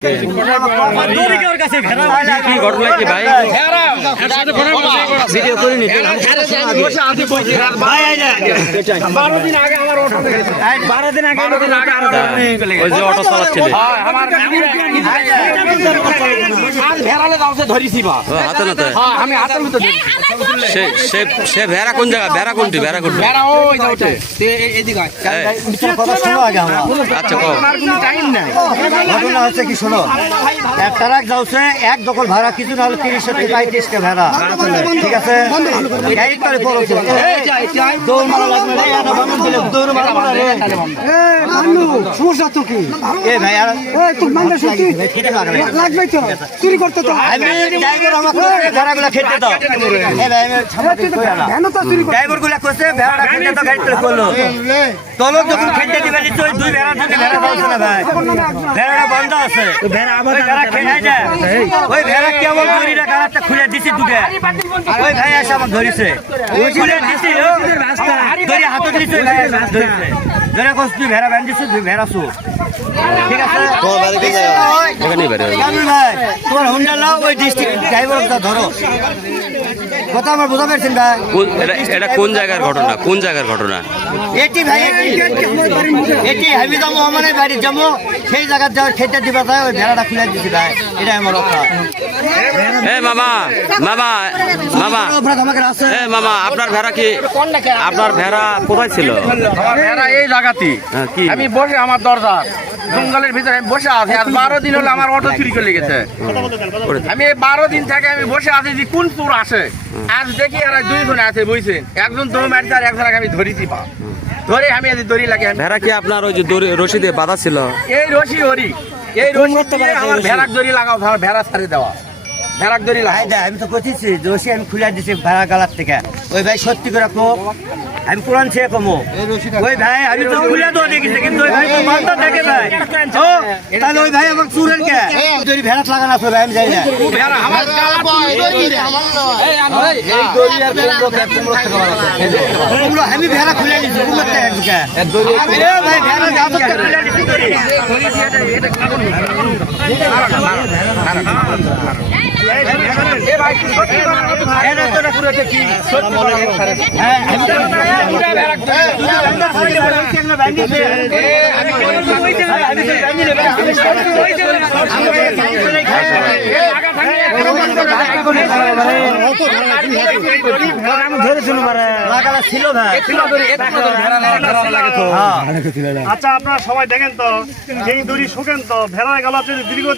কি ঘটনা কি ভাই ভিডিও করে নি ওই যে অটো চালাচ্ছিল সে ভেড়া কোন জায়গা ভেড়া কোনটি ভেড়া কোনটি আচ্ছা ঘটনা হচ্ছে কি শোনো, এক ট্রাক যাচ্ছে এক দখল ভাড়া কিছু না হলে 30 থেকে 35টা ভেড়া, ঠিক আছে। একবারে পড়ছে দৌড় মারা লাগবে না, এটা বামন দিলে দৌড় মারা মারে সমস্যা তো কি এ ভাই আর ওই তো মাংস সত্যি লাগবে তো চুরি করতে তো আমি ড্রাইভার আমাকে ভেড়াগুলো খেতে দাও। এ ভাই আমি ছাড়তে তো কেন তো চুরি ড্রাইভারগুলো কইছে ভেড়াটা খেতে তো গাড়িতে করলো তলক যখন খেতে দিবে নিশ্চয় দুই ভেড়া থেকে ভেড়া দাওছে না ভাই, ভেড়াটা বন্ধ আছে ভেড়া আবার খেয়ে যায় ওই ভেড়া কেমন দড়িটা গাড়াটা খুলে দিছি দুটো ওই ভাই এসে আমার ধরেছে খুলে দিছি দড়ি হাতে দিছে ভাই ধরেছে ধরে কস তুই ভেড়া বান্ধিছ তুই ভেড়া সু ঠিক আছে এখানে বের হয় ভাই তোমার হুন্ডা লাও ওই ডিস্ট্রিক্ট ড্রাইভারটা ধরো কথা আমার বোঝা পারছেন ভাই এটা কোন জায়গার ঘটনা কোন জায়গার ঘটনা এটি ভাই এটি আমি যাবো আমার বাড়ি যাবো সেই জায়গার যাওয়ার খেতে দিবা যায় ওই ভেড়াটা খুলে দিছি ভাই এটা আমার অপরাধ। মামা মামা মামা মামা আপনার ভেড়া কি আপনার ভেড়া কোথায় ছিল? আমার ভেড়া এই জায়গাতে আমি বসে আমার দরজা জঙ্গলের ভিতরে আমি বসে আছি আজ 12 দিন হলো আমার অটো চুরি করে গেছে। আমি এই 12 দিন থেকে আমি বসে আছি যে কোন চোর আসে আজ দেখি এরা দুইজন আছে বুঝছেন একজন দৌড় মারছে আর একজনকে আমি ধরেছি পা ধরে আমি আজ দড়ি লাগে ভেড়া কি আপনার ওই যে রশি দিয়ে বাঁধা ছিল? এই রশি হরি এই রশি আমার ভেড়ার দড়ি লাগাও ভেড়া ছাড়ে দেওয়া ভেড়ার দড়ি লাগাই দেয় আমি তো কইছি রশি আমি খুলে দিছি ভেড়া গালার থেকে ওই ভাই সত্যি করে কো আমি কোরআন ছে কমো ওই ভাই আমি তো খুলে তো দেখেছি কিন্তু ওই ভাই তো মানতা দেখে ভাই ও তাহলে ওই ভাই আমার চুরের কে দড়ি ভেড়া লাগানো আছে ভাই আমি যাই না ভেড়া আমার গালা দড়ি রে এই দড়ি আর কুমড়ো আমি ভেড়া খুলে দিছি কুমড়ো থেকে দড়ি এ ভাই ভেড়া যা তো খুলে দিছি দড়ি এটা কাগজ এ ভাই সত্যি এটা তো না পুরো কি সত্যি হ্যাঁ আচ্ছা আপনারা সবাই দেখেন তো যেই দড়ি শুকেন তো ভেড়া গেল দীর্ঘ